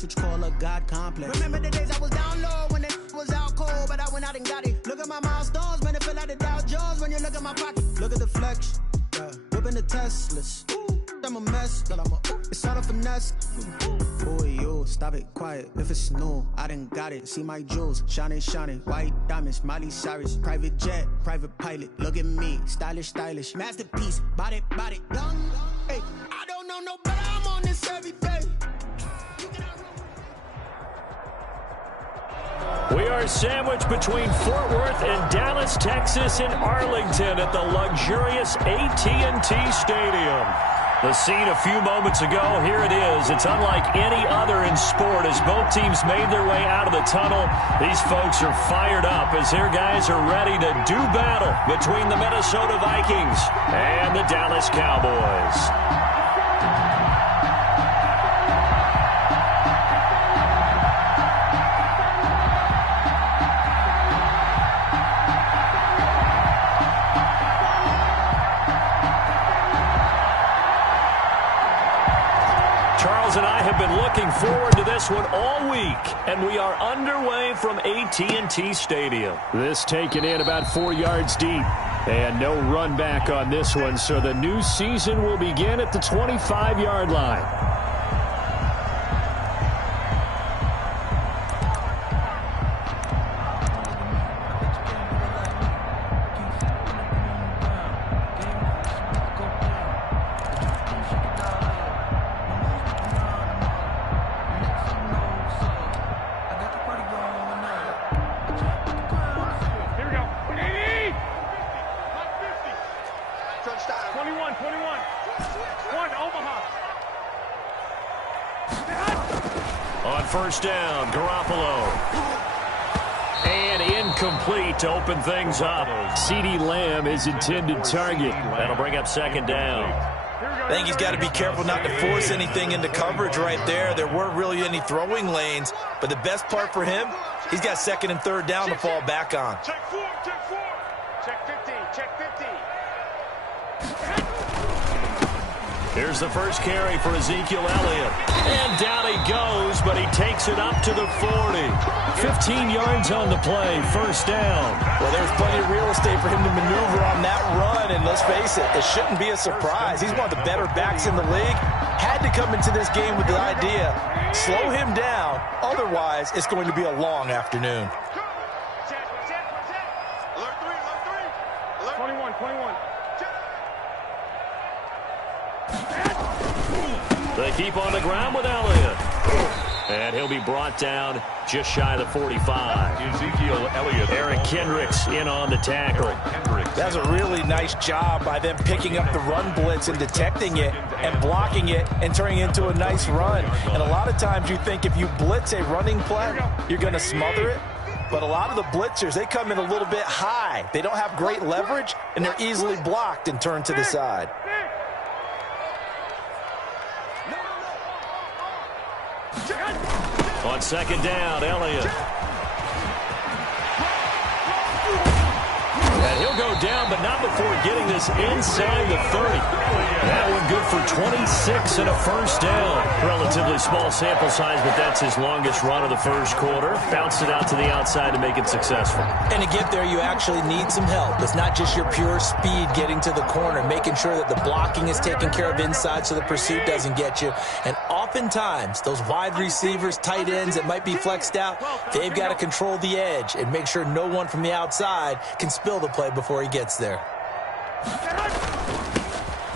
message call a God complex. Remember the days I was down low when it was out cold, but I went out and got it. Look at my milestones, man, it feel like the Dow Jones when you look at my pocket. Look at the flex, yeah. Whipping the Teslas. I'm a mess, but it's all a finesse. Boy, you stop it, quiet. If it's new, I done got it. See my jewels, shining, white diamonds, Miley Cyrus, private jet, private pilot. Look at me, stylish, masterpiece, body, young. Hey, I don't know no better. I'm on this every day. We are sandwiched between Fort Worth and Dallas, Texas, and Arlington at the luxurious AT&T Stadium. The scene a few moments ago, here it is. It's unlike any other in sport as both teams made their way out of the tunnel. These folks are fired up as their guys are ready to do battle between the Minnesota Vikings and the Dallas Cowboys. And I have been looking forward to this one all week, and we are underway from AT&T Stadium. This taken in about 4 yards deep, and no run back on this one, so the new season will begin at the 25-yard line. First down, Garoppolo. And incomplete to open things up. CeeDee Lamb, his intended target. That'll bring up second down. I think he's got to be careful not to force anything into coverage right there. There weren't really any throwing lanes, but the best part for him, he's got second and third down to fall back on. Check 4, check 4. Check 50, check 50. Here's the first carry for Ezekiel Elliott. And down he goes, but he takes it up to the 40. 15 yards on the play, first down. Well, there's plenty of real estate for him to maneuver on that run, and let's face it, it shouldn't be a surprise. He's one of the better backs in the league. Had to come into this game with the idea, slow him down, otherwise it's going to be a long afternoon. Alert 3. 21. They keep on the ground with Elliott. And he'll be brought down just shy of the 45. Ezekiel Elliott. Eric Kendricks in on the tackle. That's a really nice job by them picking up the run blitz and detecting it and blocking it and turning it into a nice run. And a lot of times you think if you blitz a running play, you're going to smother it. But a lot of the blitzers, they come in a little bit high. They don't have great leverage, and they're easily blocked and turned to the side. On second down, Elliott. And he'll go down, but not before getting this inside the 30. That one good for 26 and a first down. Relatively small sample size, but that's his longest run of the first quarter. Bounced it out to the outside to make it successful. And to get there, you actually need some help. It's not just your pure speed getting to the corner, making sure that the blocking is taken care of inside so the pursuit doesn't get you. And oftentimes, those wide receivers, tight ends that might be flexed out, they've got to control the edge and make sure no one from the outside can spill the play before he gets there.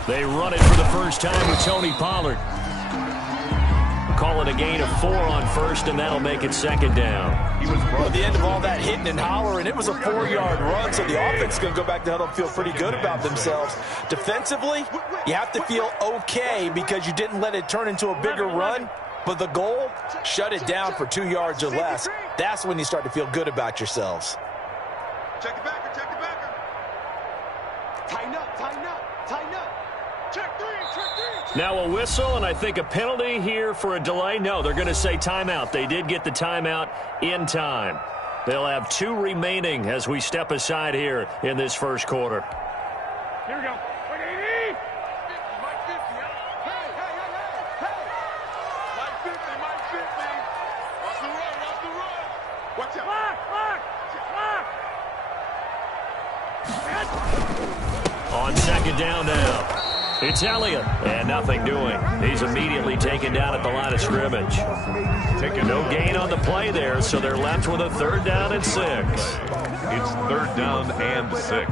They run it for the first time with Tony Pollard. Call it a gain of 4 on first, and that'll make it second down. At the end of all that hitting and hollering, it was a 4-yard run, so the offense is going to go back to huddle and feel pretty good about themselves. Defensively, you have to feel okay because you didn't let it turn into a bigger run, but the goal, shut it down for 2 yards or less. That's when you start to feel good about yourselves. Check the backer, check the backer. Tighten up, tighten up, tighten up. Check 3, check 3. Now a whistle, and I think a penalty here for a delay. No, they're going to say timeout. They did get the timeout in time. They'll have 2 remaining as we step aside here in this first quarter. Here we go. Wait, 80. Mike 50, huh? Hey. Mike 50, Mike 50. it down now. It's Elliott, and nothing doing. He's immediately taken down at the line of scrimmage. No gain on the play there, so they're left with a 3rd down and 6. It's 3rd down and 6.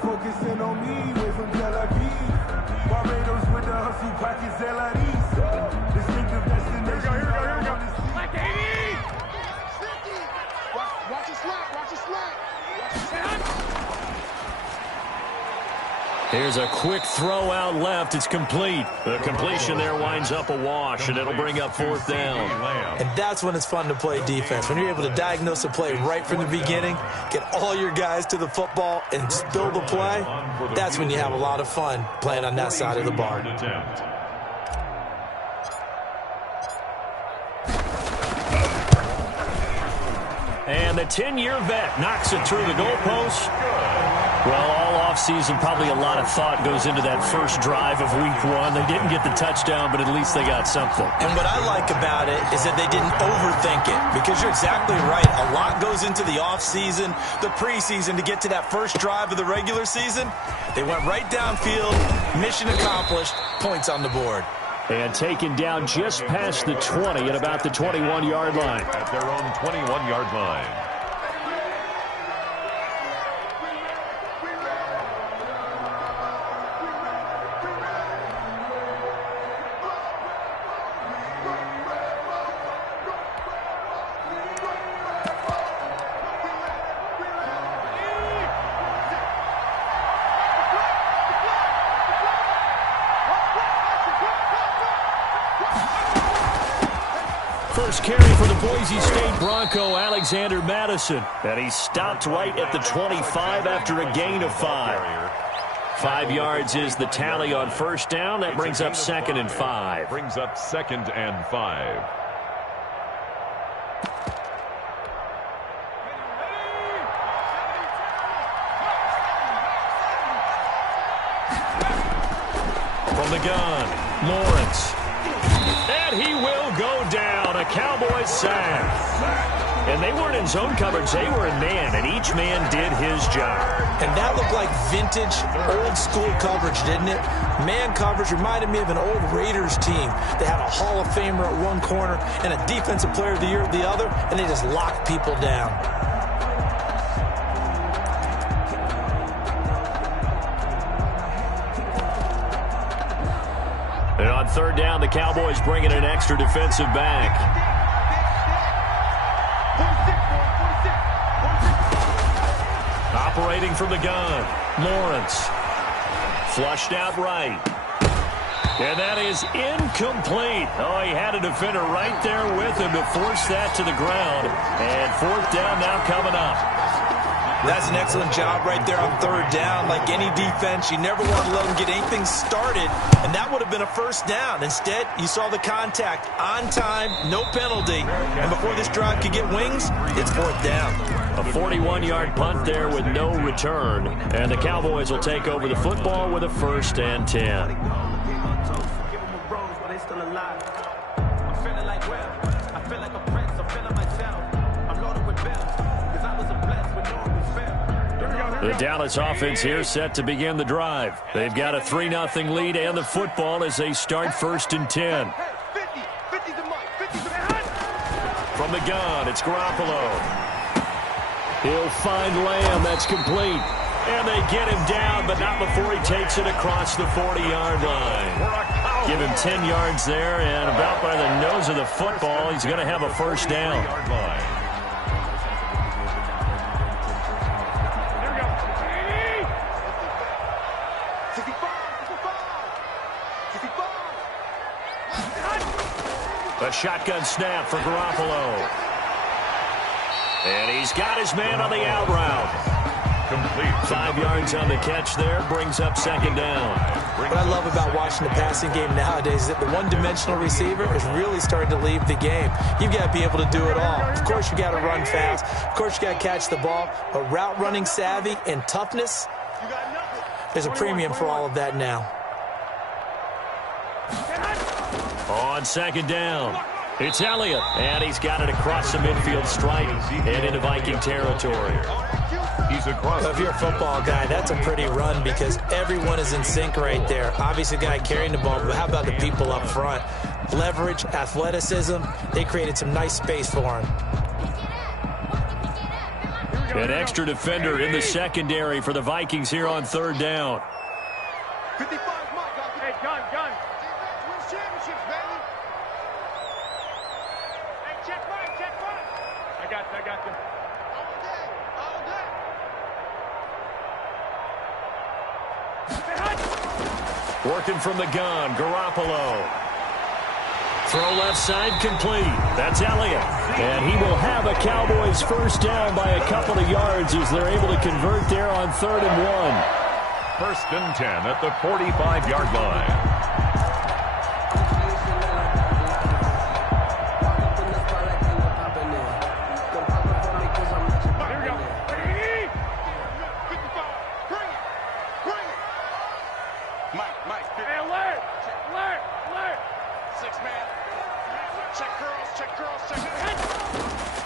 Focusing on me, way from Tel Aviv. Barbados with the hustle pockets, LIDs. Distinctive destination. Here we go. Like 80! Watch it slap, watch it slap. Here's a quick throw out left. It's complete. The completion there winds up a wash, and it'll bring up 4th down. And that's when it's fun to play defense. When you're able to diagnose a play right from the beginning, get all your guys to the football, and spill the play, that's when you have a lot of fun playing on that side of the ball. And the 10-year vet knocks it through the goalpost. Well, all offseason, probably a lot of thought goes into that first drive of week 1. They didn't get the touchdown, but at least they got something. And what I like about it is that they didn't overthink it, because you're exactly right. A lot goes into the offseason, the preseason, to get to that first drive of the regular season. They went right downfield, mission accomplished, points on the board. And taken down just past the 20 at about the 21-yard line. At their own 21-yard line. First carry for the Boise State Bronco, Alexander Madison. And he stopped right at the 25 after a gain of 5. 5 yards is the tally on first down. That brings up 2nd and 5. Brings up 2nd and 5. From the gun, Lawrence. And he will go down. A Cowboys sack. And they weren't in zone coverage. They were in man, and each man did his job. And that looked like vintage, old-school coverage, didn't it? Man coverage reminded me of an old Raiders team. They had a Hall of Famer at one corner and a Defensive Player of the Year at the other, and they just locked people down. And on third down, the Cowboys bring in an extra defensive back. Operating from the gun, Lawrence. Flushed out right. And that is incomplete. Oh, he had a defender right there with him to force that to the ground. And fourth down now coming up. That's an excellent job right there on third down. Like any defense, you never want to let them get anything started, and that would have been a first down. Instead, you saw the contact on time, no penalty, and before this drive could get wings, it's fourth down. A 41-yard punt there with no return, and the Cowboys will take over the football with a 1st and 10. The Dallas offense here set to begin the drive. They've got a 3-0 lead and the football as they start 1st and 10. From the gun, it's Garoppolo. He'll find Lamb. That's complete. And they get him down, but not before he takes it across the 40-yard line. Give him 10 yards there, and about by the nose of the football, he's going to have a first down. A shotgun snap for Garoppolo. And he's got his man on the out route. Complete. 5 yards on the catch there, brings up 2nd down. What I love about watching the passing game nowadays is that the one-dimensional receiver is really starting to leave the game. You've got to be able to do it all. Of course, you got to run fast. Of course, you got to catch the ball. But route running savvy and toughness, there's a premium for all of that now. On 2nd down, it's Elliott, and he's got it across the midfield stripe and into Viking territory. He's across. So if you're a football guy, that's a pretty run because everyone is in sync right there. Obviously, the guy carrying the ball, but how about the people up front? Leverage, athleticism, they created some nice space for him. An extra defender in the secondary for the Vikings here on third down. 55 Mike. Hey, gun. Defense wins championships, baby. Hey, check Mike. I got them. All day. Working from the gun, Garoppolo. Throw left side complete. That's Elliott. And he will have a Cowboys first down by a couple of yards as they're able to convert there on 3rd and 1. 1st and 10 at the 45-yard line.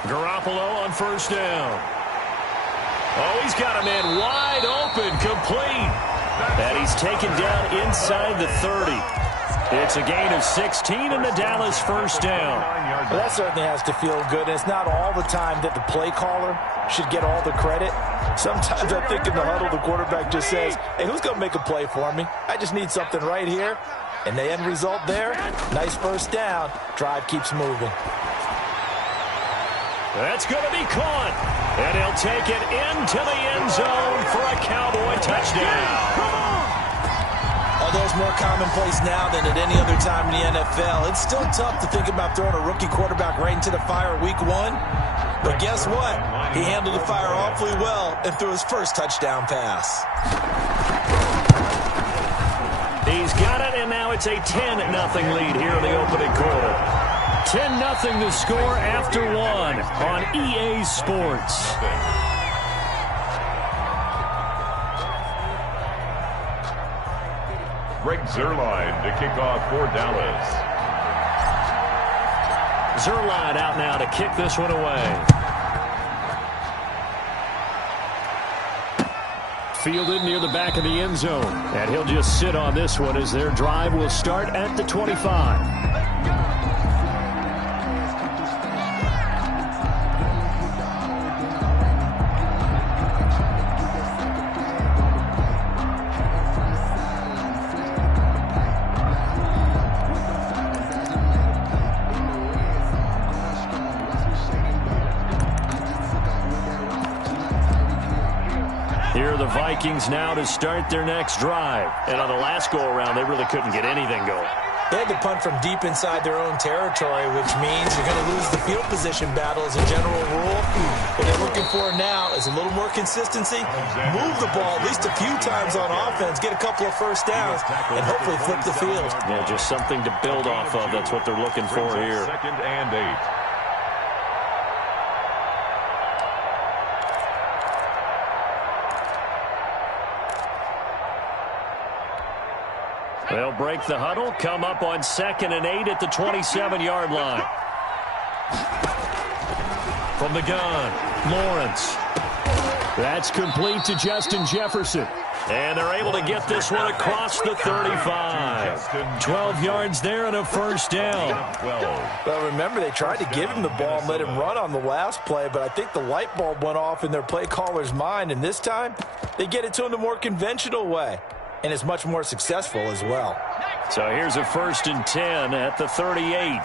Garoppolo on first down. Oh, he's got a man wide open, complete. And he's taken down inside the 30. It's a gain of 16 and the Dallas first down. Well, that certainly has to feel good. And it's not all the time that the play caller should get all the credit. Sometimes I think in the huddle, the quarterback just says, hey, who's going to make a play for me? I just need something right here. And the end result there, nice first down. Drive keeps moving. That's going to be caught. And he'll take it into the end zone for a Cowboy touchdown. Oh, there's more commonplace now than at any other time in the NFL. It's still tough to think about throwing a rookie quarterback right into the fire week 1. But guess what? He handled the fire awfully well and threw his first touchdown pass. He's got it, and now it's a 10-0 lead here in the opening quarter. 10-0 the score after 1 on EA Sports. Greg Zuerlein to kick off for Dallas. Zuerlein out now to kick this one away. Fielded near the back of the end zone. And he'll just sit on this one as their drive will start at the 25. Here are the Vikings now to start their next drive. And on the last go-around, they really couldn't get anything going. They had to punt from deep inside their own territory, which means you're going to lose the field position battle as a general rule. What they're looking for now is a little more consistency, move the ball at least a few times on offense, get a couple of first downs, and hopefully flip the field. Yeah, just something to build off of. That's what they're looking for here. 2nd and 8. They'll break the huddle, come up on 2nd and 8 at the 27-yard line. From the gun, Lawrence. That's complete to Justin Jefferson. And they're able to get this one across the 35. 12 yards there and a first down. Well, remember, they tried to give him the ball and let him run on the last play, but I think the light bulb went off in their play caller's mind, and this time they get it to him the more conventional way. And it's much more successful as well. So here's a 1st and 10 at the 38.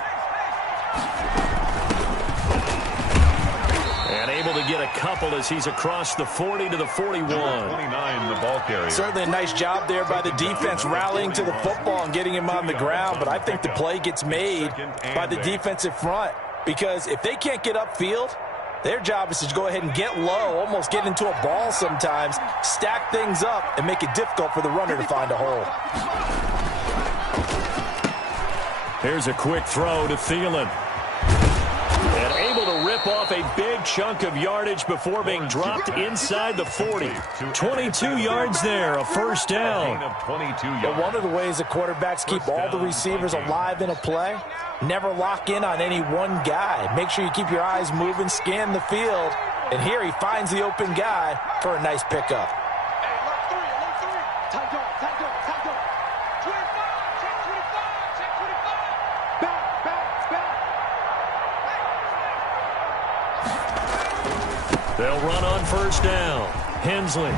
And able to get a couple as he's across the 40 to the 41. 29, the ball carrier. Certainly a nice job there by the defense rallying to the football and getting him on the ground. But I think the play gets made by the defensive front. Because if they can't get upfield, their job is to go ahead and get low, almost get into a ball sometimes, stack things up, and make it difficult for the runner to find a hole. Here's a quick throw to Thielen. And able to rip off a big chunk of yardage before being dropped inside the 40. 22 yards there, a first down. But one of the ways the quarterbacks keep all the receivers alive in a play, never lock in on any one guy. Make sure you keep your eyes moving, scan the field, And here he finds the open guy for a nice pickup. Hey, alert 3, alert 3. Tight on, tight on, tight on. 25, check 25, check 25. Back, back, back. They'll run on first down. Hensley.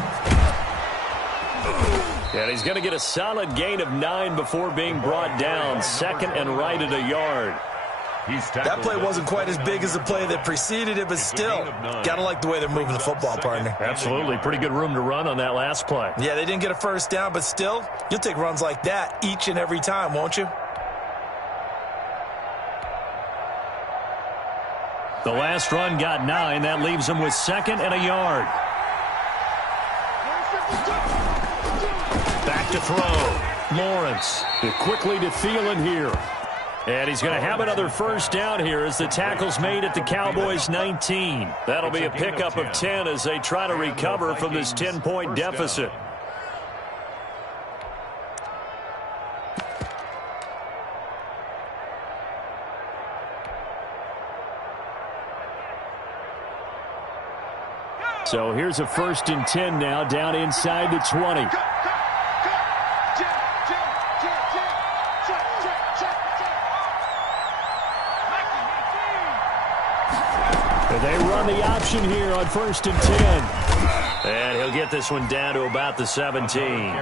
And he's going to get a solid gain of 9 before being brought down. Second and right at a yard. That play wasn't quite as big as the play that preceded it, but still, got to like the way they're moving the football, partner. Absolutely. Pretty good room to run on that last play. Yeah, they didn't get a first down, but still, you'll take runs like that each and every time, won't you? The last run got 9. That leaves them with second and a yard. Back to throw. Lawrence. Quickly to Thielen here. And he's going to have another first down here as the tackle's made at the Cowboys' 19. That'll be a pickup of 10 as they try to recover from this 10-point deficit. So here's a 1st and 10 now, down inside the 20. They run the option here on 1st and 10. And he'll get this one down to about the 17.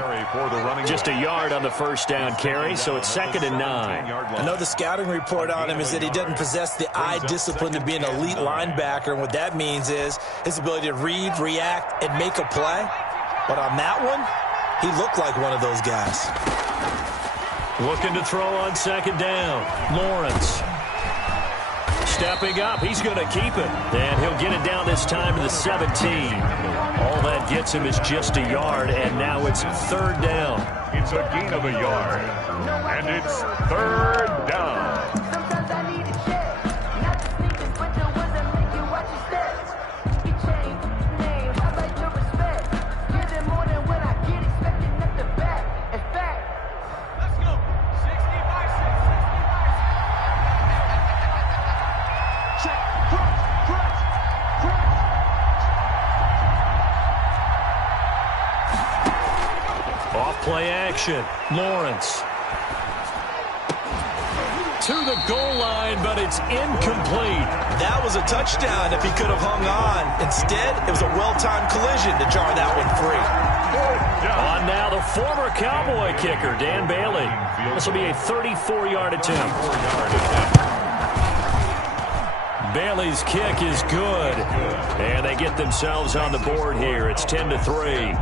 Just a yard on the first down carry, so it's 2nd and 9. I know the scouting report on him is that he doesn't possess the eye discipline to be an elite linebacker, and what that means is his ability to read, react, and make a play. But on that one, he looked like one of those guys. Looking to throw on 2nd down. Lawrence. Stepping up, he's going to keep it. And he'll get it down this time to the 17. All that gets him is just a yard, and now it's 3rd down. It's a gain of a yard, and it's 3rd down. Sometimes I need a check, not the sneakers, but the ones that make you watch your steps. You change name, I like your respect. Give them more than what I get, expecting at the back. In fact, let's go. 60 by 6. Check, crunch, crunch, crunch. Off play action. Lawrence. To the goal line, but it's incomplete. That was a touchdown if he could have hung on. Instead, it was a well-timed collision to jar that one free. On now, the former Cowboy kicker, Dan Bailey. This will be a 34-yard attempt. Bailey's kick is good. And they get themselves on the board here. It's 10-3.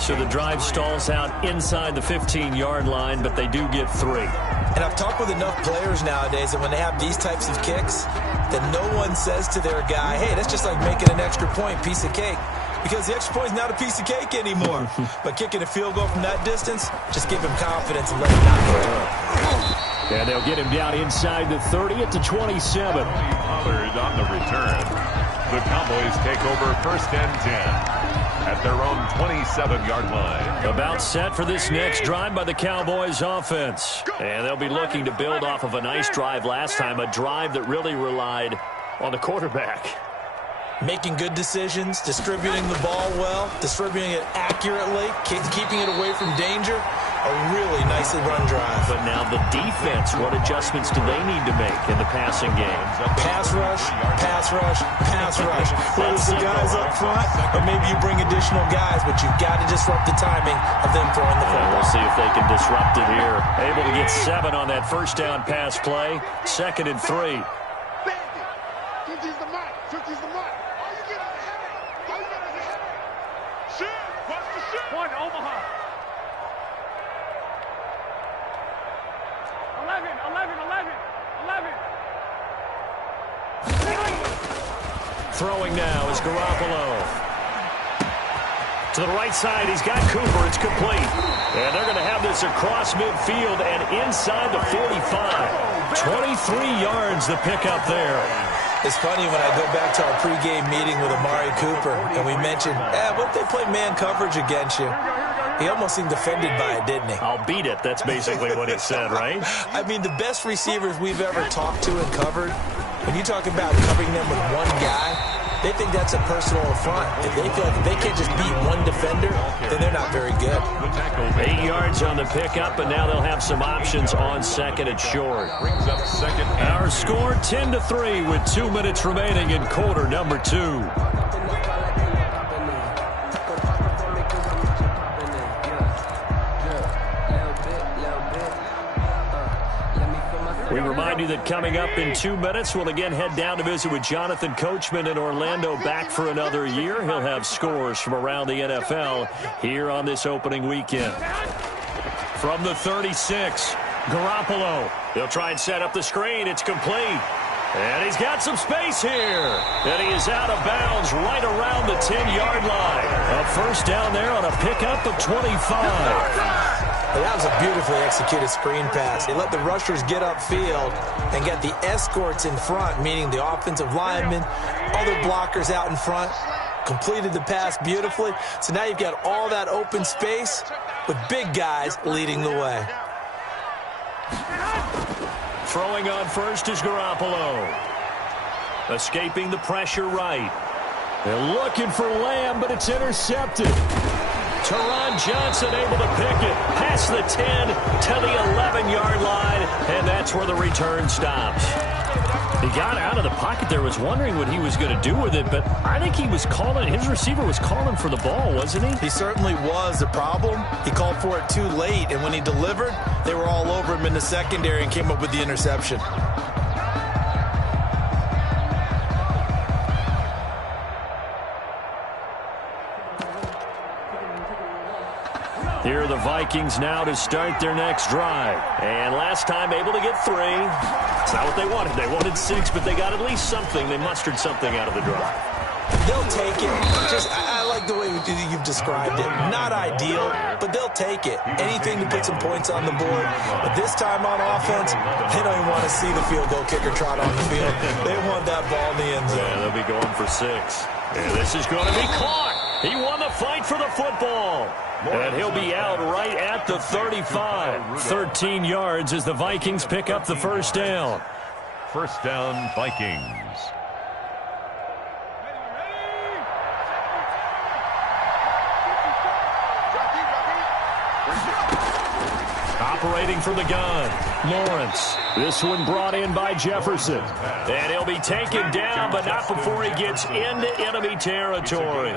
So the drive stalls out inside the 15-yard line, but they do get 3. And I've talked with enough players nowadays that when they have these types of kicks, that no one says to their guy, hey, that's just like making an extra point, piece of cake. Because the extra point is not a piece of cake anymore. But kicking a field goal from that distance, just give him confidence and let him knock it down. And they'll get him down inside the 30 at the 27. Pollard on the return. The Cowboys take over 1st and 10 at their own 27-yard line. About set for this next drive by the Cowboys offense. And they'll be looking to build off of a nice drive last time, a drive that really relied on the quarterback. Making good decisions, distributing the ball well, distributing it accurately, keeping it away from danger. A really nicely run drive. But now the defense, what adjustments do they need to make in the passing game? Pass rush, pass rush, pass rush. Whether it's the guys up front, or maybe you bring additional guys, but you've got to disrupt the timing of them throwing the football. We'll see if they can disrupt it here. Able to get 7 on that first down pass play. 2nd and 3. Bandit. 50's the mark. 50's the mark. All you get is a headache. All you get is a headache. Shit. What's the shit? One, Omaha. 11. Throwing now is Garoppolo. To the right side, he's got Cooper. It's complete. And they're going to have this across midfield and inside the 45. 23 yards the pickup there. It's funny when I go back to our pregame meeting with Amari Cooper, and we mentioned, what if they play man coverage against you? He almost seemed offended by it, didn't he? I'll beat it. That's basically what he said, right? I mean, the best receivers we've ever talked to and covered, when you talk about covering them with one guy, They think that's a personal affront. If they feel like they can't just beat one defender, then they're not very good. 8 yards on the pickup, and now they'll have some options on second and short. Brings up second. Our score 10-3 with 2 minutes remaining in quarter number 2. We remind you that coming up in 2 minutes, we'll again head down to visit with Jonathan Coachman in Orlando, back for another year. He'll have scores from around the NFL here on this opening weekend. From the 36, Garoppolo. He'll try and set up the screen. It's complete. And he's got some space here. And he is out of bounds right around the 10-yard line. A first down there on a pickup of 25. That was a beautifully executed screen pass. They let the rushers get upfield and get the escorts in front, meaning the offensive linemen, other blockers out in front, completed the pass beautifully. So now you've got all that open space with big guys leading the way. Throwing on first is Garoppolo. Escaping the pressure right. They're looking for Lamb, but it's intercepted. Teron Johnson able to pick it past the 10 to the 11-yard line, and that's where the return stops. He got out of the pocket there, was wondering what he was going to do with it, but I think he was calling, his receiver was calling for the ball, wasn't he? He certainly was. The problem, he called for it too late, and when he delivered, they were all over him in the secondary and came up with the interception. Here are the Vikings now to start their next drive. And last time able to get 3. It's not what they wanted. They wanted 6, but they got at least something. They mustered something out of the drive. They'll take it. I like the way you've described it. Not ideal, but they'll take it. Anything to put some points on the board. But this time on offense, they don't even want to see the field goal kicker trot on the field. They want that ball in the end zone. Yeah, they'll be going for 6. And this is going to be caught. He won the fight for the football. And he'll be out right at the 35. 13 yards as the Vikings pick up the first down. First down, Vikings. Operating from the gun, Lawrence. This one brought in by Jefferson. And he'll be taken down, but not before he gets into enemy territory.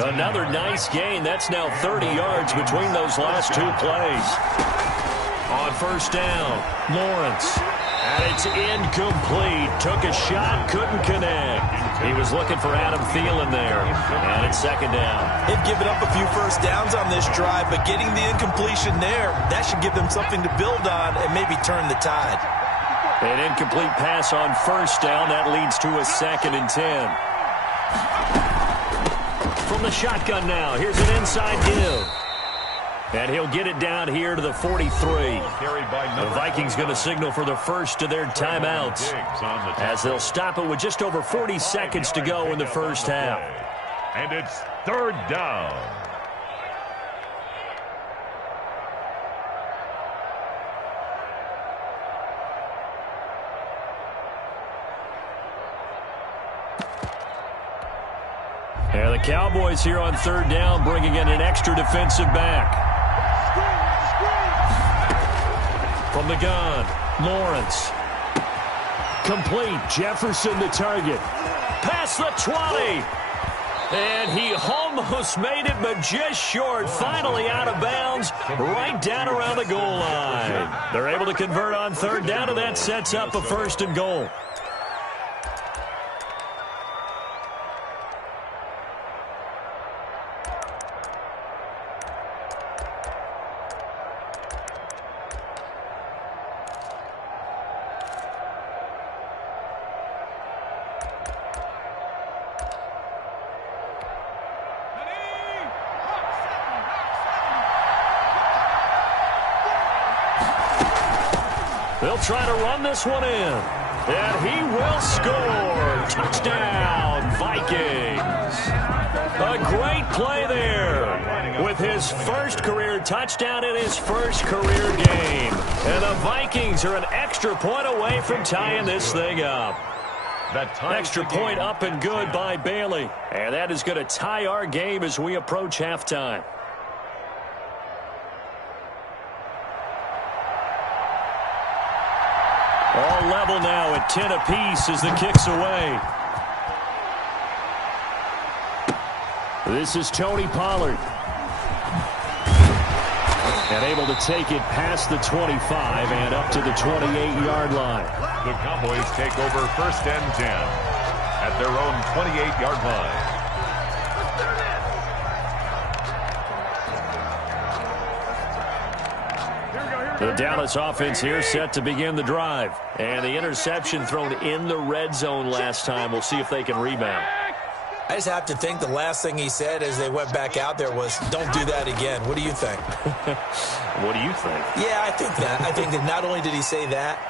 Another nice gain. That's now 30 yards between those last 2 plays. On first down, Lawrence. And it's incomplete. Took a shot, couldn't connect. He was looking for Adam Thielen there. And it's second down. They've given up a few first downs on this drive, but getting the incompletion there, that should give them something to build on and maybe turn the tide. An incomplete pass on first down. That leads to a 2nd and 10. From the shotgun now, here's an inside give. And he'll get it down here to the 43. The Vikings going to signal for the first of their timeouts as they'll stop it with just over 40 seconds to go in the first half. And it's third down. And the Cowboys here on third down bringing in an extra defensive back. From the gun, Lawrence. Complete. Jefferson the target. Past the 20. And he almost made it, but just short. Finally out of bounds, right down around the goal line. They're able to convert on third down, and that sets up a 1st and goal. They'll try to run this one in. And he will score. Touchdown, Vikings. A great play there with his first career touchdown in his first career game. And the Vikings are an extra point away from tying this thing up. Extra point up and good by Bailey. And that is going to tie our game as we approach halftime. All level now at 10 apiece as the kick's away. This is Tony Pollard. And able to take it past the 25 and up to the 28-yard line. The Cowboys take over 1st and 10 at their own 28-yard line. The Dallas offense here set to begin the drive. And the interception thrown in the red zone last time. We'll see if they can rebound. I just have to think the last thing he said as they went back out there was, don't do that again. What do you think? What do you think? Yeah, I think that. I think that not only did he say that,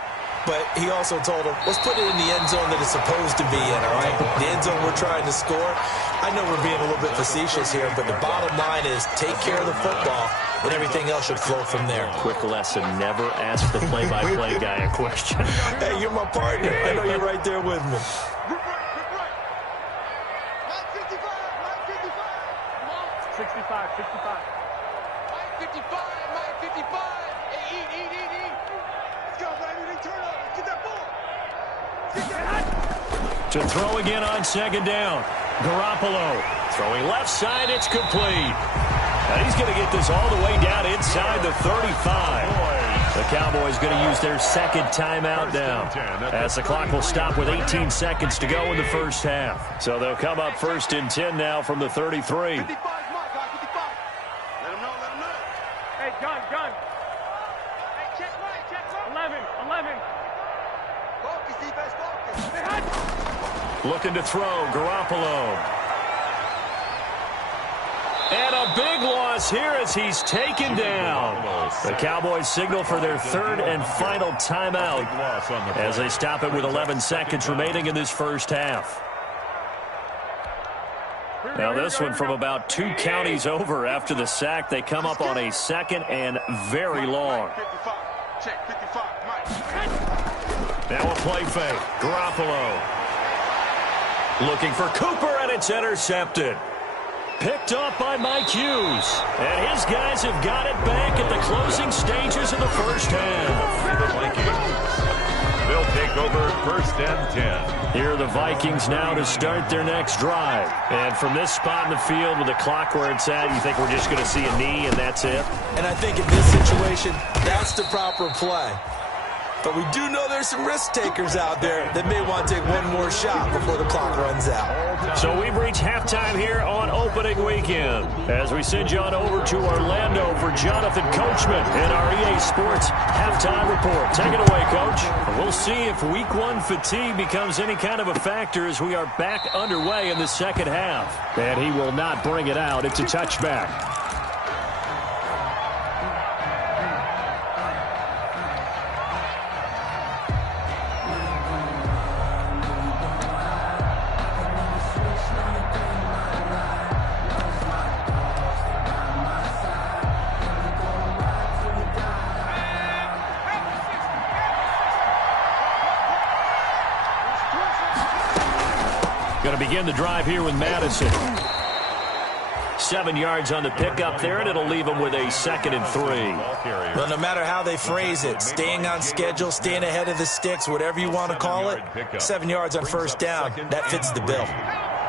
but he also told him, let's put it in the end zone that it's supposed to be in, all right? The end zone we're trying to score. I know we're being a little bit facetious here, but the bottom line is take care of the football, and everything else should flow from there. Quick lesson, never ask the play-by-play guy a question. Hey, you're my partner. I know you're right there with me. 65. 55, Mike 55. Hey, eat. Let's go, baby. They turn over. Get that ball. Get that. To throw again on 2nd down. Garoppolo throwing left side. It's complete. And he's going to get this all the way down inside the 35. The Cowboys going to use their 2nd timeout now, as the clock will stop with 18 seconds to go in the first half. So they'll come up 1st and 10 now from the 33. 55. Let him know. Hey, gun. Hey, check right. 11. Focus, defense, focus. Looking to throw, Garoppolo. And a big loss here as he's taken down. The Cowboys signal for their 3rd and final timeout as they stop it with 11 seconds remaining in this first half. Now this one from about 2 counties over after the sack. They come up on a 2nd and very long. 55. Check 55. Mike. Now a play fake. Garoppolo looking for Cooper, and it's intercepted. Picked off by Mike Hughes. And his guys have got it back at the closing stages of the first half. The Vikings. They'll take over 1st and 10. Here are the Vikings now to start their next drive. And from this spot in the field with the clock where it's at, you think we're just going to see a knee and that's it? And I think in this situation, that's the proper play. But we do know there's some risk takers out there that may want to take one more shot before the clock runs out. So we've reached halftime here on opening weekend as we send you on over to Orlando for Jonathan Coachman in our EA Sports halftime report. Take it away, Coach. We'll see if week 1 fatigue becomes any kind of a factor as we are back underway in the second half. And he will not bring it out. It's a touchback. Going to begin the drive here with Madison. 7 yards on the pickup there, and it'll leave them with a 2nd and 3. Well, no matter how they phrase it, staying on schedule, staying ahead of the sticks, whatever you want to call it, 7 yards on 1st down, that fits the bill.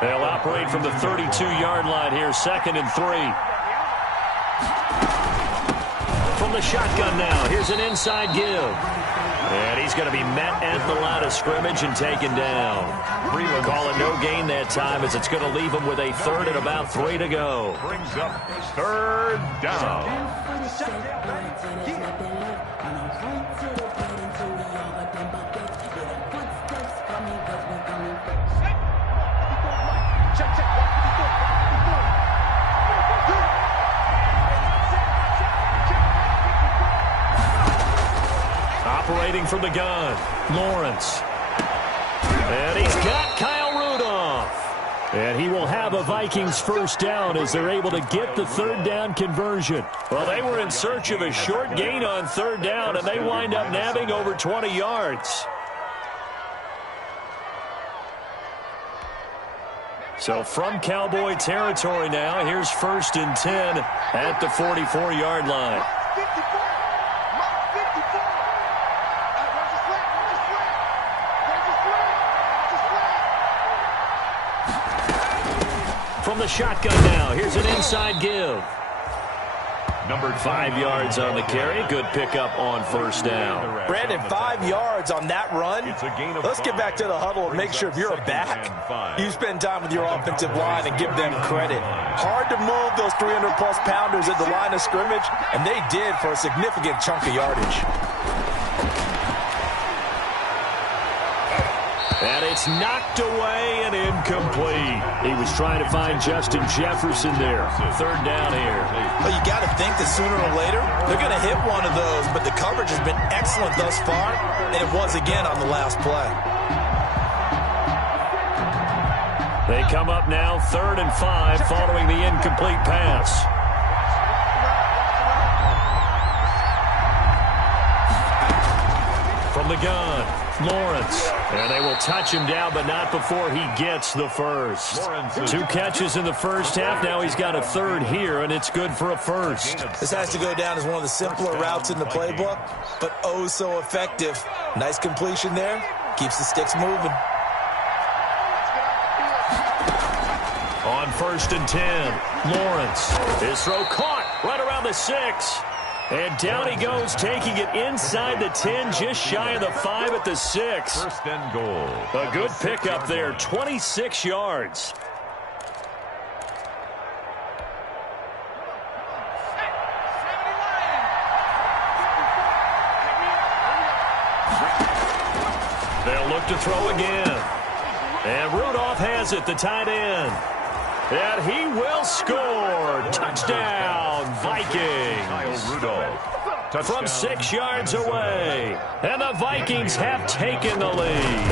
They'll operate from the 32-yard line here, 2nd and 3. From the shotgun now, here's an inside give. And he's going to be met at the line of scrimmage and taken down. Call it no gain that time as it's going to leave him with a 3rd and about 3 to go. Brings up 3rd down. Operating from the gun, Lawrence. And he's got Kyle Rudolph. And he will have a Vikings 1st down as they're able to get the 3rd down conversion. Well, they were in search of a short gain on 3rd down, and they wind up nabbing over 20 yards. So from Cowboy territory now, here's 1st and 10 at the 44-yard line. From the shotgun now, here's an inside give. Number 5 yards on the carry. Good pickup on 1st down. Brandon, 5 yards on that run. Let's get back to the huddle and make sure if you're a back, you spend time with your offensive line and give them credit. Hard to move those 300-plus pounders at the line of scrimmage, and they did for a significant chunk of yardage. And it's knocked away and incomplete. He was trying to find Justin Jefferson there. 3rd down here. Well, you got to think that sooner or later they're going to hit one of those, but the coverage has been excellent thus far, and it was again on the last play. They come up now 3rd and 5 following the incomplete pass. From the gun, Lawrence. And they will touch him down, but not before he gets the first. 2 catches in the first half. Now he's got a 3rd here, and it's good for a 1st. This has to go down as one of the simpler routes in the playbook, but oh so effective. Nice completion there. Keeps the sticks moving. On 1st and 10, Lawrence. His throw caught right around the 6. And down he goes, taking it inside the 10, just shy of the 5 at the 6. 1st and goal. A good pickup there, 26 yards. They'll look to throw again. And Rudolph has it, the tight end. And he will score. Touchdown, Vikings. Kyle Rudolph. Touchdown. From 6 yards away. And the Vikings have taken the lead.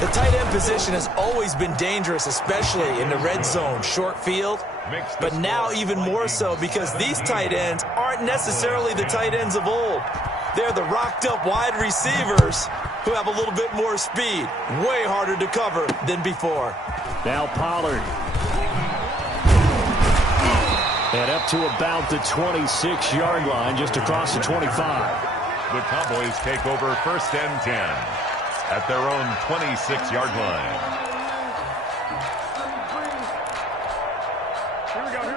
The tight end position has always been dangerous, especially in the red zone, short field. But now even more so because these tight ends aren't necessarily the tight ends of old. They're the rocked-up wide receivers who have a little bit more speed. Way harder to cover than before. Now Pollard. And up to about the 26-yard line, just across the 25. The Cowboys take over 1st and 10 at their own 26-yard line.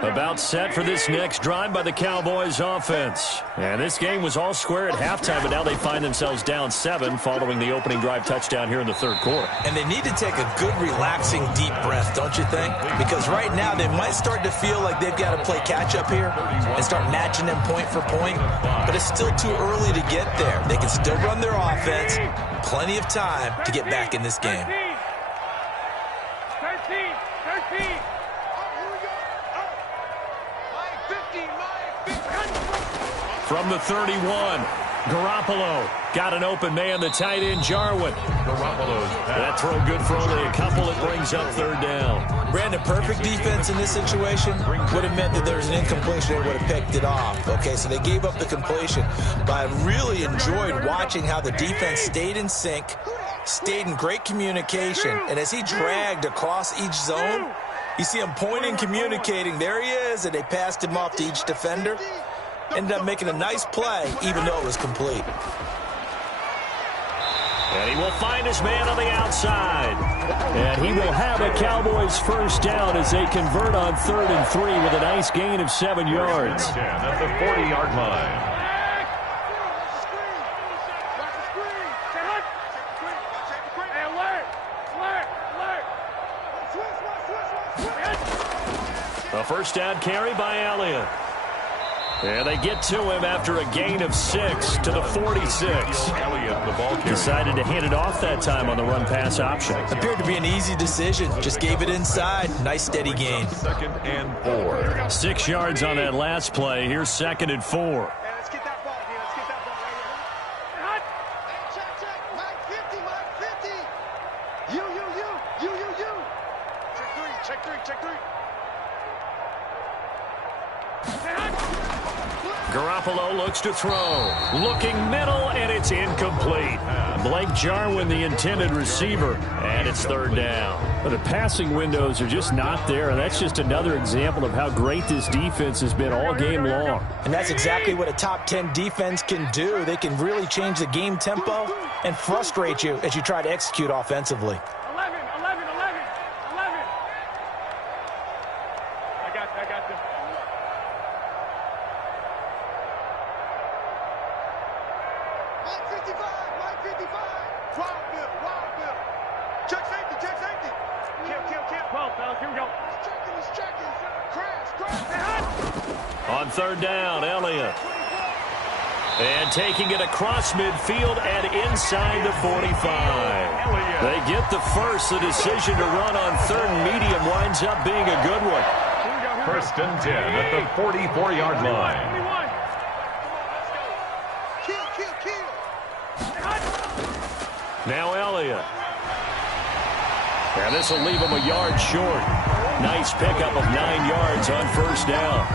About set for this next drive by the Cowboys offense. And this game was all square at halftime, but now they find themselves down 7 following the opening drive touchdown here in the 3rd quarter. And they need to take a good, relaxing, deep breath, don't you think? Because right now they might start to feel like they've got to play catch-up here and start matching them point for point. But it's still too early to get there. They can still run their offense. Plenty of time to get back in this game. 13. From the 31, Garoppolo got an open man, the tight end, Jarwin. That throw good for only a couple. It brings up 3rd down. Brandon, perfect defense in this situation would have meant that there was an incompletion and would have picked it off. Okay, so they gave up the completion. But I really enjoyed watching how the defense stayed in sync, stayed in great communication, and as he dragged across each zone, you see him pointing, communicating. There he is, and they passed him off to each defender. Ended up making a nice play, even though it was complete. And he will find his man on the outside. And he will have a Cowboys 1st down as they convert on 3rd and 3 with a nice gain of 7 yards. At the 40-yard line. A 1st down carry by Elliott. And they get to him after a gain of 6 to the 46. Elliott, the ball carrier. Decided to hand it off that time on the run-pass option. Appeared to be an easy decision. Just gave it inside. Nice, steady gain. 2nd and 4. 6 yards on that last play. Here's 2nd and 4. Let's get that ball here. Let's get that ball right here. Check. Mike 50. You. Check 3. Garoppolo looks to throw. Looking middle, and it's incomplete. Blake Jarwin, the intended receiver, and it's third down. But the passing windows are just not there, and that's just another example of how great this defense has been all game long. And that's exactly what a top 10 defense can do. They can really change the game tempo and frustrate you as you try to execute offensively. 11. I got this. Mike 55. Wild Bill. Check safety. Kill. 12, fellas, here we go. He's checking. Crash. On third down, Elliott. And taking it across midfield and inside the 45. They get the first. The decision to run on third and medium winds up being a good one. First and 10 at the 44-yard line. Kill. Now Elliott. And this will leave him a yard short. Nice pickup of 9 yards on first down.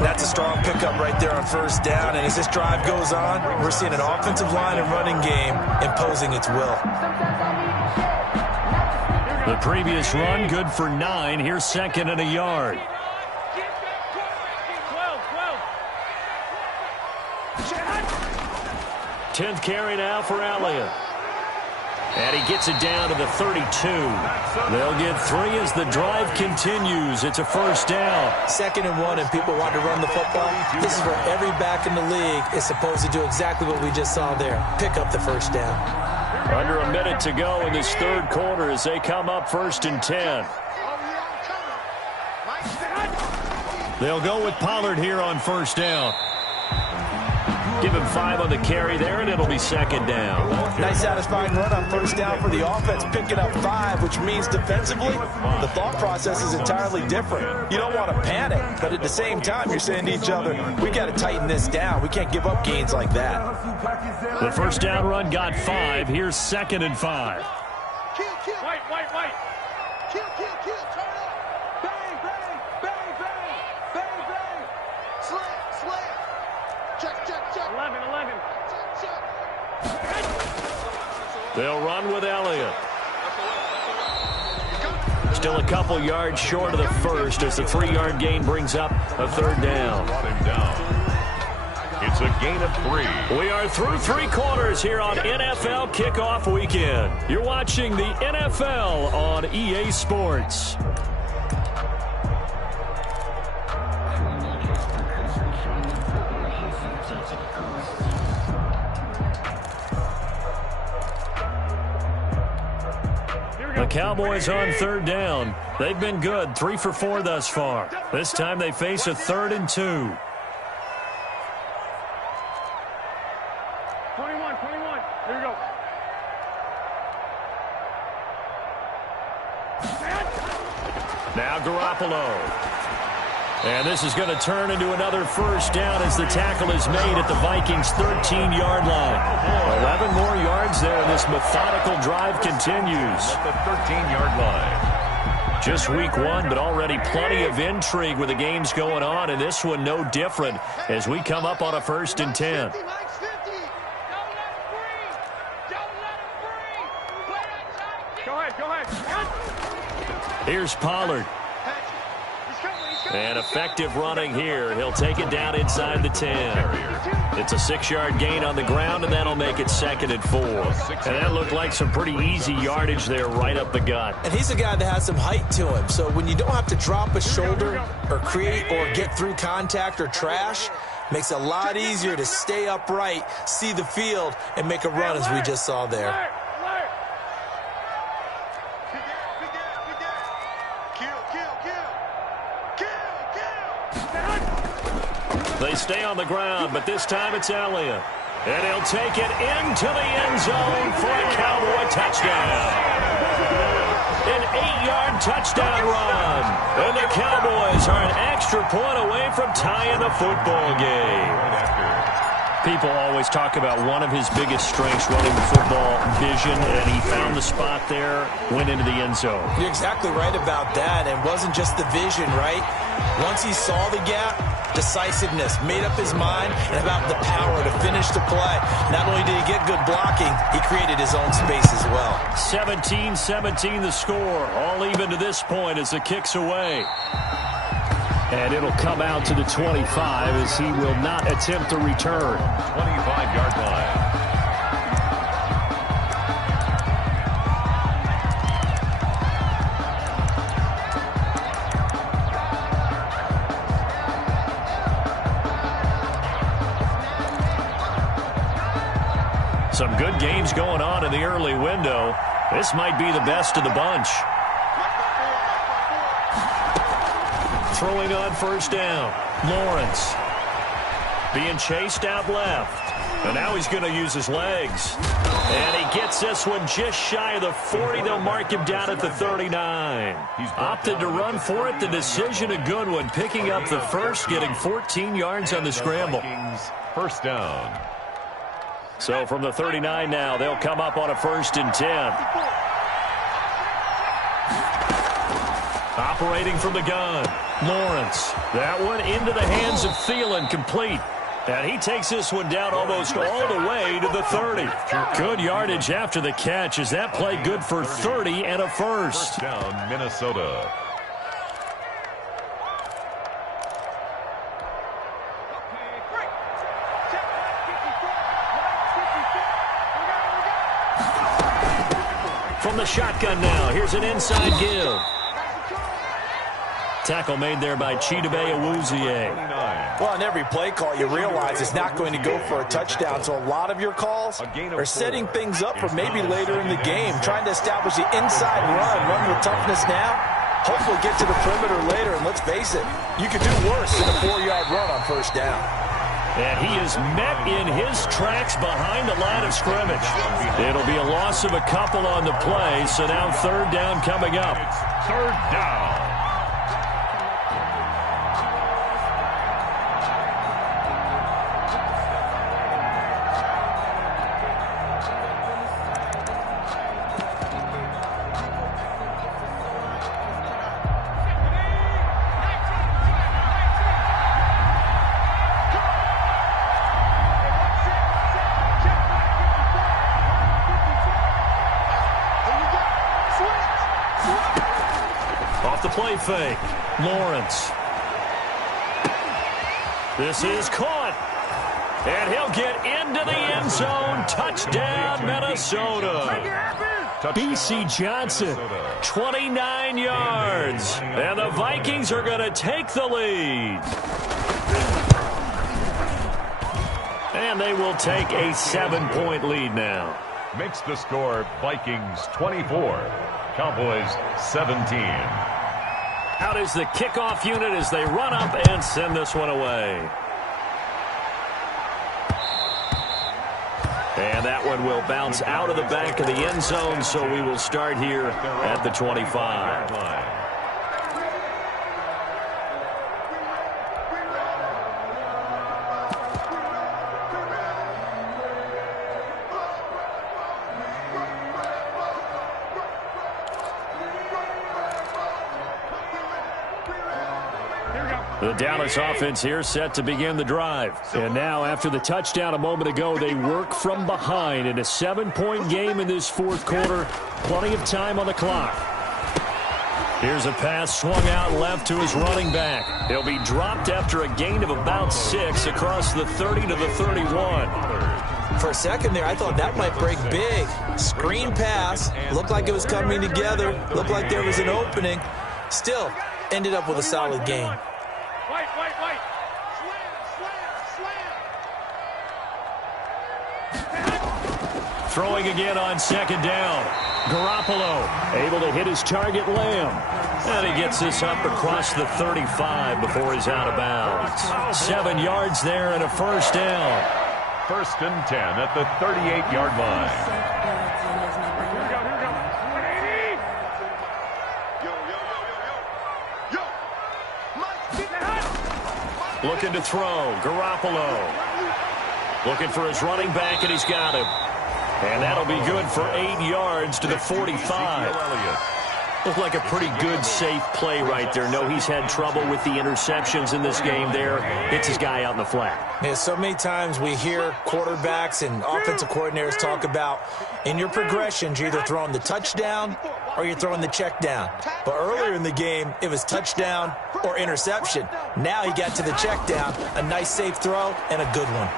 That's a strong pickup right there on first down. And as this drive goes on, we're seeing an offensive line and running game imposing its will. The previous run, good for 9. Here's second and a yard. 10th carry now for Elliott. And he gets it down to the 32. They'll get 3 as the drive continues. It's a first down. 2nd and 1, and people want to run the football. This is where every back in the league is supposed to do exactly what we just saw there. Pick up the first down. Under a minute to go in this third quarter as they come up first and 10. They'll go with Pollard here on first down. Give him 5 on the carry there, and it'll be second down. Nice satisfying run on first down for the offense, picking up 5, which means defensively, the thought process is entirely different. You don't want to panic, but at the same time, you're saying to each other, we got to tighten this down. We can't give up gains like that. The first down run got 5. Here's second and 5. Kill. White. Kill. Turn up. Bang. Slam. Check. 11. They'll run with Elliott. Still a couple yards short of the first as the 3-yard gain brings up a third down. It's a gain of 3. We are through 3 quarters here on NFL Kickoff Weekend. You're watching the NFL on EA Sports. The Cowboys on third down. They've been good, 3 for 4 thus far. This time they face a 3rd and 2. 21. Here we go. Now Garoppolo. And this is going to turn into another first down as the tackle is made at the Vikings' 13-yard line. 11 more yards there, and this methodical drive continues. At the 13-yard line. Just week 1, but already plenty of intrigue with the games going on, and this one no different as we come up on a first and 10. Go ahead. Here's Pollard. And effective running here. He'll take it down inside the 10. It's a 6-yard gain on the ground, and that'll make it 2nd and 4. And that looked like some pretty easy yardage there right up the gut. And he's a guy that has some height to him. So when you don't have to drop a shoulder or create or get through contact or trash, makes it a lot easier to stay upright, see the field, and make a run as we just saw there. They stay on the ground, but this time it's Elliott. And he'll take it into the end zone for a Cowboy touchdown. An 8-yard touchdown run. And the Cowboys are an extra point away from tying the football game. People always talk about one of his biggest strengths running the football, vision, and he found the spot there, went into the end zone. You're exactly right about that. And it wasn't just the vision, right? Once he saw the gap, decisiveness, made up his mind, and about the power to finish the play. Not only did he get good blocking, he created his own space as well. 17-17 the score. All even to this point as the kick's away. And it'll come out to the 25 as he will not attempt to return. 25-yard line. Some good games going on in the early window. This might be the best of the bunch. Throwing on first down. Lawrence being chased out left. And now he's going to use his legs. And he gets this one just shy of the 40. They'll mark him down at the 39. He's opted to run for it. The decision a good one. Picking up the first, getting 14 yards on the scramble. First down. So from the 39 now, they'll come up on a 1st and 10. Operating from the gun. Lawrence. That one into the hands of Thielen, complete. And he takes this one down almost all the way to the 30. Good yardage after the catch. Is that play good for 30 and a first? First down, Minnesota. From the shotgun now, here's an inside give. Tackle made there by Chidobe Awuzie. Well, in every play call, you realize it's not going to go for a touchdown, so a lot of your calls are setting things up for maybe later in the game, trying to establish the inside run with toughness now, hopefully get to the perimeter later, and let's face it, you could do worse than a 4-yard run on first down. And he is met in his tracks behind the line of scrimmage. It'll be a loss of a couple on the play, so now 3rd down coming up. It's 3rd down. The play fake. Lawrence. This is caught. And he'll get into the end zone. Touchdown, Minnesota. B.C. Johnson, 29 yards. And the Vikings are going to take the lead. And they will take a 7-point lead now. Makes the score Vikings 24, Cowboys 17. Out is the kickoff unit as they run up and send this one away. And that one will bounce out of the back of the end zone, so we will start here at the 25. The Dallas offense here set to begin the drive. And now after the touchdown a moment ago, they work from behind in a 7-point game in this 4th quarter. Plenty of time on the clock. Here's a pass swung out left to his running back. He'll be dropped after a gain of about 6 across the 30 to the 31. For a second there, I thought that might break big. Screen pass. Looked like it was coming together. Looked like there was an opening. Still, ended up with a solid gain. Wait. Slam. Throwing again on 2nd down. Garoppolo able to hit his target, Lamb. And he gets this up across the 35 before he's out of bounds. 7 yards there and a 1st down. 1st and 10 at the 38-yard line. Looking to throw. Garoppolo. Looking for his running back, and he's got him. And that'll be good for 8 yards to the 45. Looked like a pretty good, safe play right there. No, he's had trouble with the interceptions in this game there. Hits his guy out in the flat. Yeah, so many times we hear quarterbacks and offensive coordinators talk about in your progressions, you're either throwing the touchdown or you're throwing the check down. But earlier in the game, it was touchdown or interception. Now he got to the check down, a nice safe throw, and a good one.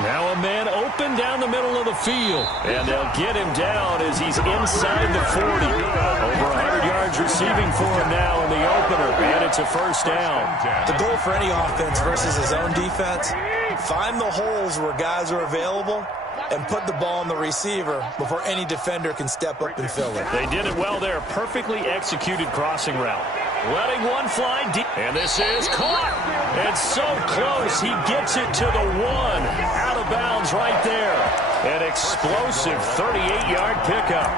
Now a man open down the middle of the field. And they'll get him down as he's inside the 40. Over 100 yards receiving for him now in the opener. And it's a first down. The goal for any offense versus his own defense, find the holes where guys are available and put the ball on the receiver before any defender can step up and fill it. They did it well there. Perfectly executed crossing route. Letting one fly deep. And this is caught. And so close. He gets it to the one. Out of bounds right there. An explosive 38-yard pickup.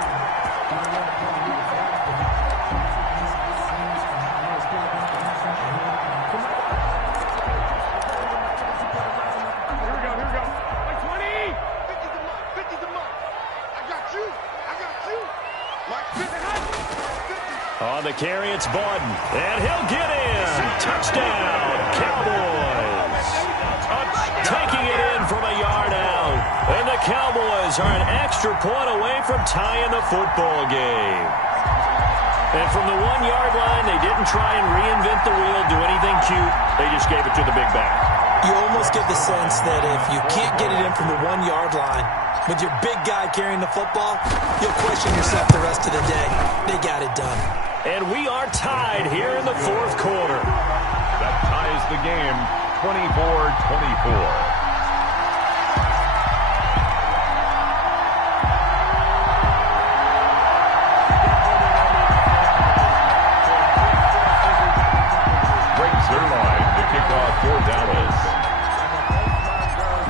On the carry, it's Bawden. And he'll get in. Touchdown, Cowboys. Taking it in from a yard out. And the Cowboys are an extra point away from tying the football game. And from the 1-yard line, they didn't try and reinvent the wheel, do anything cute. They just gave it to the big back. You almost get the sense that if you can't get it in from the 1-yard line, with your big guy carrying the football, you'll question yourself the rest of the day. They got it done. And we are tied here in the fourth quarter. That ties the game 24-24.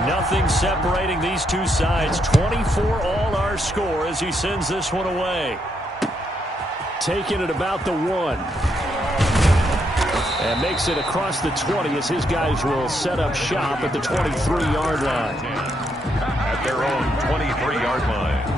Nothing separating these two sides. 24 all our score as he sends this one away. Taking it about the 1. And makes it across the 20 as his guys will set up shop at the 23-yard line. At their own 23-yard line.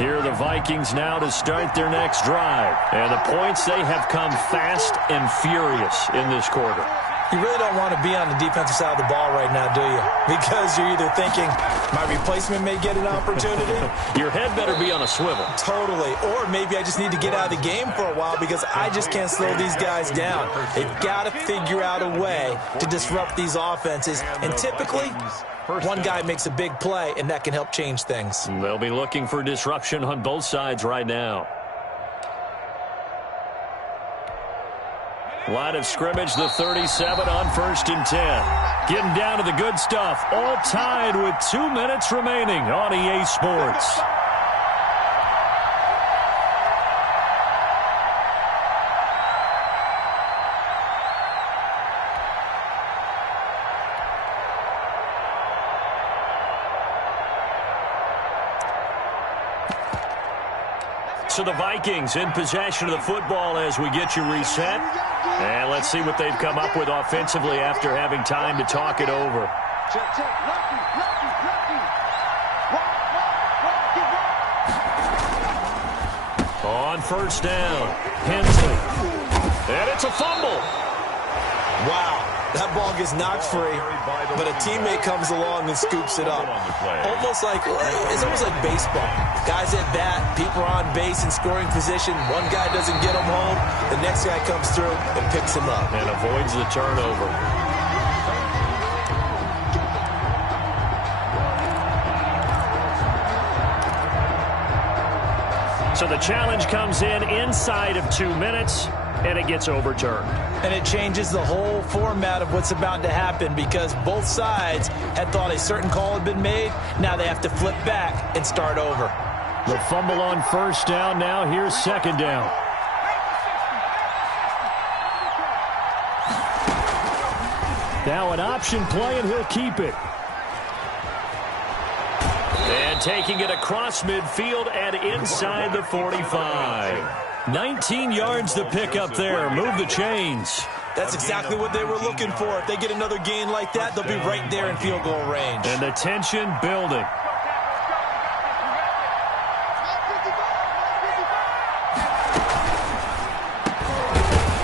Here are the Vikings now to start their next drive. And the points, they have come fast and furious in this quarter. You really don't want to be on the defensive side of the ball right now, do you? Because you're either thinking, my replacement may get an opportunity. Your head better be on a swivel. Totally. Or maybe I just need to get out of the game for a while because I just can't slow these guys down. They've got to figure out a way to disrupt these offenses. And typically, one guy makes a big play, and that can help change things. They'll be looking for disruption on both sides right now. Line of scrimmage, the 37 on 1st and 10. Getting down to the good stuff. All tied with 2 minutes remaining on EA Sports. So the Vikings in possession of the football as we get you reset. And let's see what they've come up with offensively after having time to talk it over. On 1st down, Hensley. And it's a fumble. Wow. That ball gets knocked free, but a teammate comes along and scoops it up. It's almost like baseball. Guys at bat, people are on base in scoring position. One guy doesn't get him home. The next guy comes through and picks him up. And avoids the turnover. So the challenge comes in inside of 2 minutes, and it gets overturned. And it changes the whole format of what's about to happen because both sides had thought a certain call had been made. Now they have to flip back and start over. The fumble on 1st down. Now here's 2nd down. Now an option play, and he'll keep it. And taking it across midfield and inside the 45. 19 yards to pick up there. Move the chains. That's exactly what they were looking for. If they get another gain like that, they'll be right there in field goal range. And the tension building.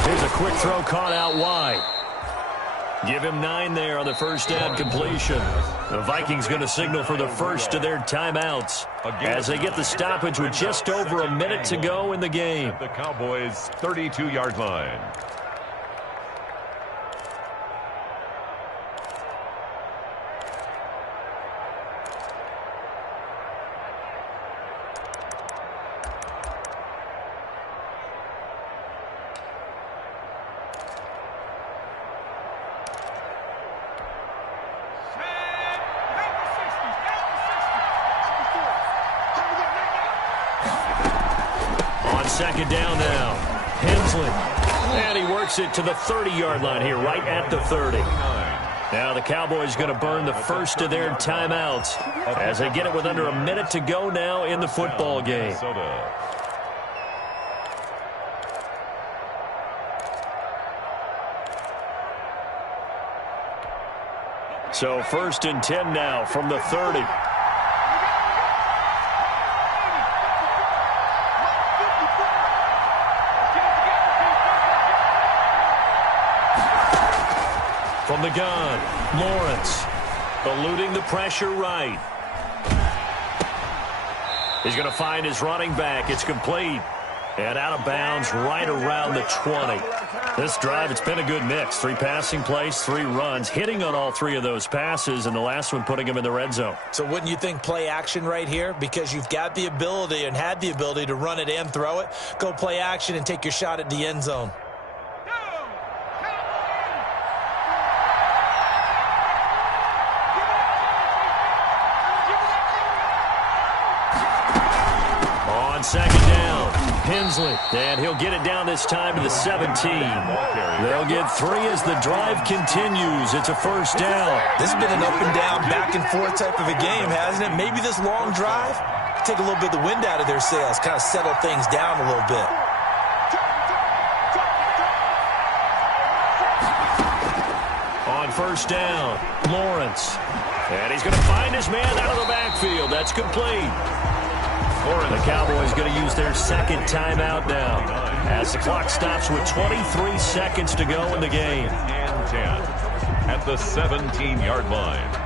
Here's a quick throw caught out wide. Give him 9 there on the first down completion. The Vikings going to signal for the first of their timeouts as they get the stoppage with just over a minute to go in the game. The Cowboys' 32-yard line. Second down now. Hensley. And he works it to the 30-yard line here, right at the 30. Now the Cowboys going to burn the first of their timeouts as they get it with under a minute to go now in the football game. So 1st and 10 now from the 30. From the gun, Lawrence, eluding the pressure right. He's going to find his running back. It's complete. And out of bounds right around the 20. This drive, it's been a good mix. 3 passing plays, 3 runs, hitting on all 3 of those passes, and the last one putting him in the red zone. So wouldn't you think play action right here? Because you've got the ability and had the ability to run it and throw it. Go play action and take your shot at the end zone. Second down, Hensley, and he'll get it down this time to the 17. They'll get 3 as the drive continues. It's a first down. This has been an up and down, back and forth type of a game, hasn't it? Maybe this long drive, take a little bit of the wind out of their sails, kind of settle things down a little bit. On first down, Lawrence, and he's going to find his man out of the backfield. That's complete. The Cowboys going to use their second timeout now as the clock stops with 23 seconds to go in the game. And 10 at the 17-yard line.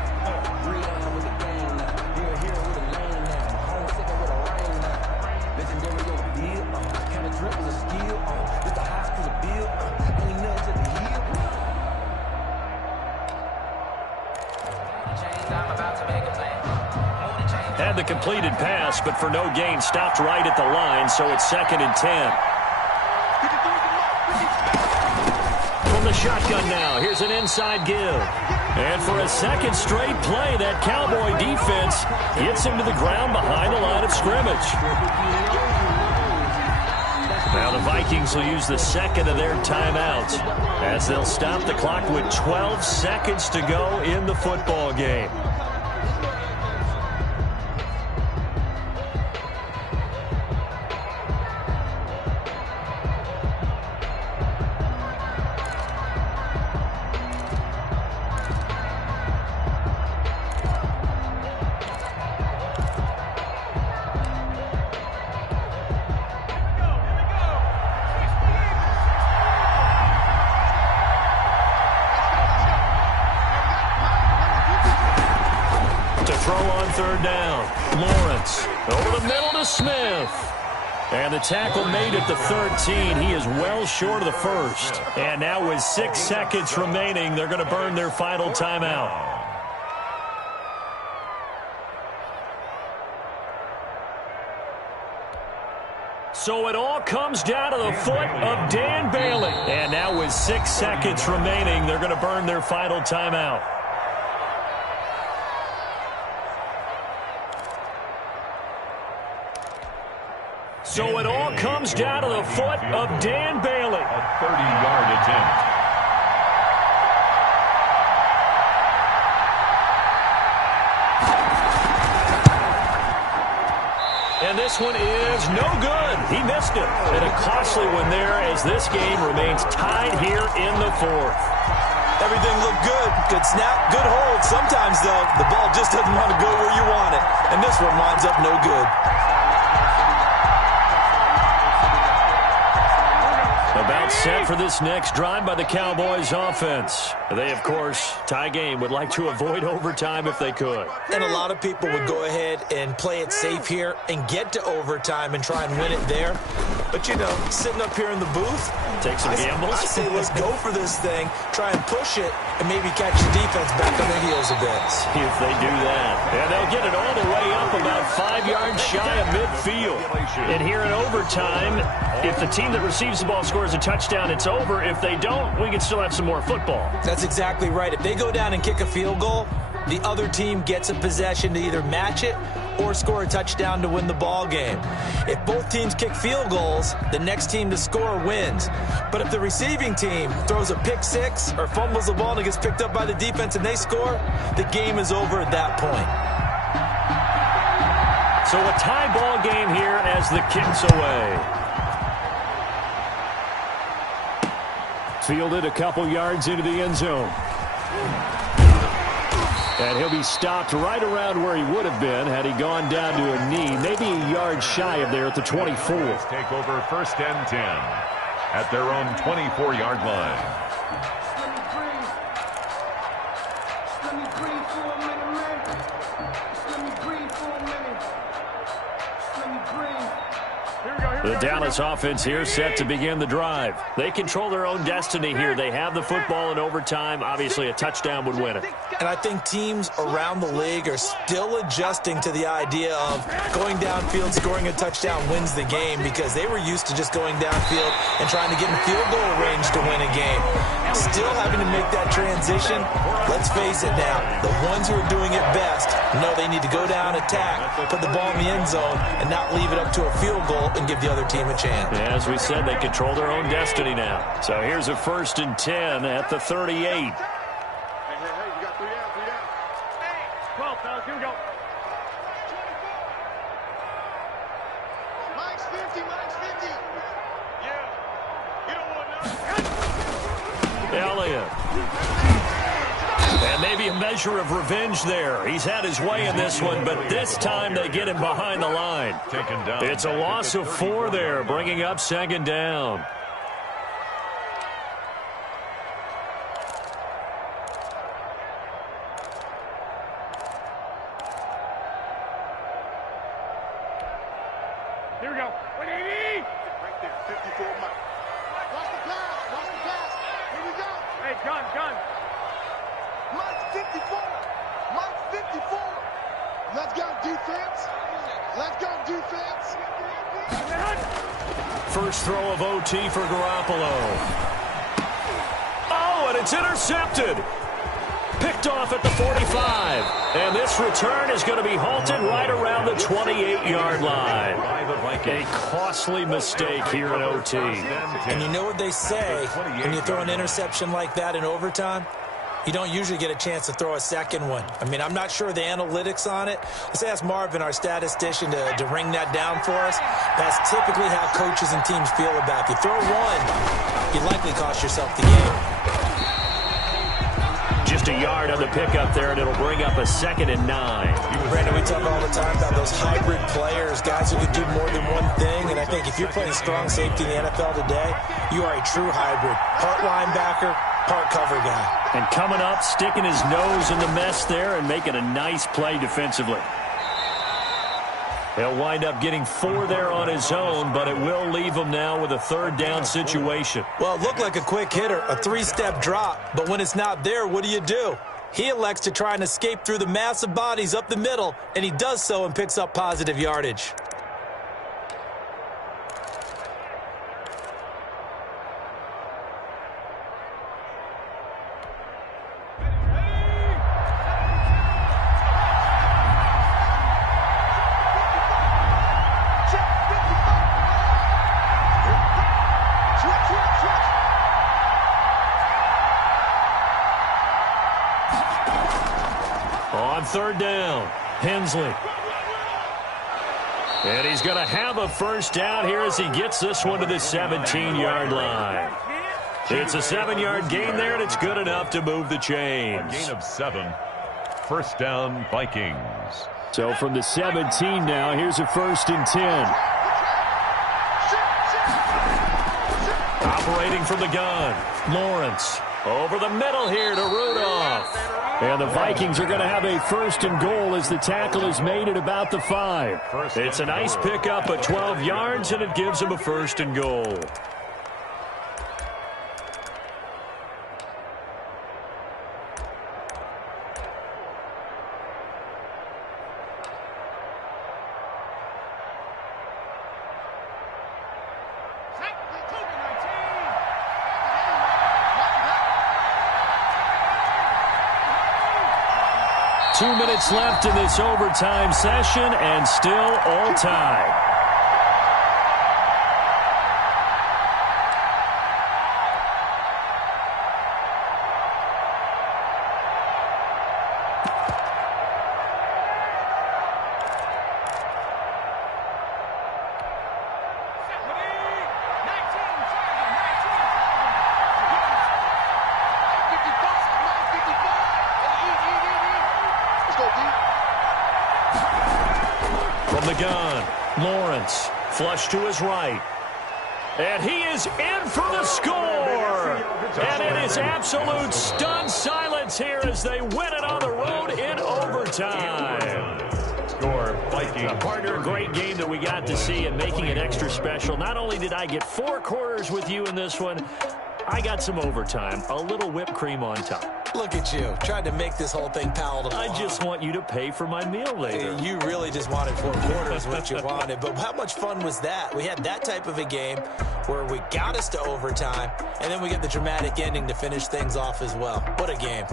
Had the completed pass, but for no gain, stopped right at the line, so it's 2nd and 10. From the shotgun now, here's an inside give. And for a second straight play, that Cowboy defense gets him to the ground behind the line of scrimmage. Now the Vikings will use the second of their timeouts as they'll stop the clock with 12 seconds to go in the football game. Third down, Lawrence over the middle to Smith. And the tackle made at the 13. He is well short of the first. And now with 6 seconds remaining, they're going to burn their final timeout. So it all comes down to the foot of Dan Bailey. And now with 6 seconds remaining, they're going to burn their final timeout. So it all comes down to the foot of Dan Bailey. A 30-yard attempt. And this one is no good. He missed it. And a costly one there as this game remains tied here in the fourth. Everything looked good. Good snap, good hold. Sometimes, though, the ball just doesn't want to go where you want it. And this one winds up no good. About set for this next drive by the Cowboys offense. They, of course, tie game, would like to avoid overtime if they could. And a lot of people would go ahead and play it safe here and get to overtime and try and win it there. But, you know, sitting up here in the booth, take some gambles. I say let's go for this thing, try and push it, and maybe catch the defense back on their heels a bit. See if they do that. And they'll get it all the way up about 5 yards shy of midfield. And here in overtime, if the team that receives the ball scores a touchdown, it's over. If they don't, we can still have some more football. That's exactly right. If they go down and kick a field goal, the other team gets a possession to either match it or score a touchdown to win the ball game. If both teams kick field goals, the next team to score wins. But if the receiving team throws a pick six or fumbles the ball and it gets picked up by the defense and they score, the game is over at that point. So a tie ball game here as the kick's away. Fielded a couple yards into the end zone. And he'll be stopped right around where he would have been had he gone down to a knee, maybe a yard shy of there at the 24. Take over 1st and 10 at their own 24-yard line. The Dallas offense here set to begin the drive. They control their own destiny here. They have the football in overtime. Obviously, a touchdown would win it. And I think teams around the league are still adjusting to the idea of going downfield, scoring a touchdown wins the game, because they were used to just going downfield and trying to get in field goal range to win a game. Still having to make that transition. Let's face it now, the ones who are doing it best know they need to go down, attack, put the ball in the end zone, and not leave it up to a field goal and give the other team a chance. Yeah, as we said, they control their own destiny now. So here's a 1st and 10 at the 38. Hey, you got 3 down, 3 down. Hey, 12, fellas, here we go. Mike's 50, Mike's 50. Yeah, you don't want nothing. Elliott. And maybe a measure of revenge there. He's had his way in this one, but this time they get him behind the line. It's a loss of 4 there, bringing up 2nd down. Here we go. 180. Right there, 54 Mike. Watch the pass, watch the pass. Here we go. Hey, gun. Mike's 54. Mike's 54. Let's go, defense. Let's go, defense. First throw of OT for Garoppolo. Oh, and it's intercepted. Picked off at the 45. And this return is going to be halted right around the 28-yard line. A costly mistake here in OT. And you know what they say, when you throw an interception like that in overtime? You don't usually get a chance to throw a second one. I mean, I'm not sure the analytics on it. Let's ask Marvin, our statistician, to ring that down for us. That's typically how coaches and teams feel about it. If you throw one, you likely cost yourself the game. Just a yard on the pickup there, and it'll bring up a 2nd and 9. Brandon, we talk all the time about those hybrid players, guys who can do more than one thing. And I think if you're playing strong safety in the NFL today, you are a true hybrid. Part linebacker, part cover guy. And coming up, sticking his nose in the mess there and making a nice play defensively. He'll wind up getting 4 there on his own, but it will leave him now with a 3rd down situation. Well, it looked like a quick hitter, a 3-step drop, but when it's not there, what do? He elects to try and escape through the massive bodies up the middle, and he does so and picks up positive yardage. On 3rd down, Hensley. And he's going to have a first down here as he gets this one to the 17-yard line. It's a 7-yard gain there, and it's good enough to move the chains. A gain of 7. First down, Vikings. So from the 17 now, here's a 1st and 10. Operating from the gun, Lawrence. Over the middle here to Rudolph. And the Vikings are going to have a 1st and goal as the tackle is made at about the 5. It's a nice pickup at 12 yards, and it gives him a 1st and goal. Two minutes left in this overtime session, and still all tied. From the gun, Lawrence, flush to his right. And he is in for the score. And it is absolute stunned silence here as they win it on the road in overtime. Score, Vikings. Partner, a great game that we got to see and making it extra special. Not only did I get 4 quarters with you in this one, I got some overtime, a little whipped cream on top. Look at you, trying to make this whole thing palatable. I just want you to pay for my meal later. You really just wanted 4 quarters, what you wanted. But how much fun was that? We had that type of a game where we got us to overtime, and then we get the dramatic ending to finish things off as well. What a game.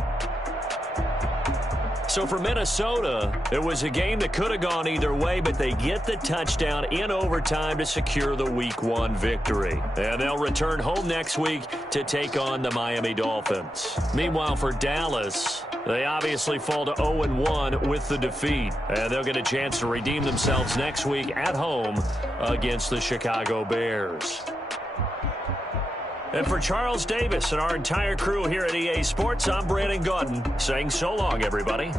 So for Minnesota, it was a game that could have gone either way, but they get the touchdown in overtime to secure the Week 1 victory. And they'll return home next week to take on the Miami Dolphins. Meanwhile, for Dallas, they obviously fall to 0-1 with the defeat. And they'll get a chance to redeem themselves next week at home against the Chicago Bears. And for Charles Davis and our entire crew here at EA Sports, I'm Brandon Gaudin saying so long, everybody.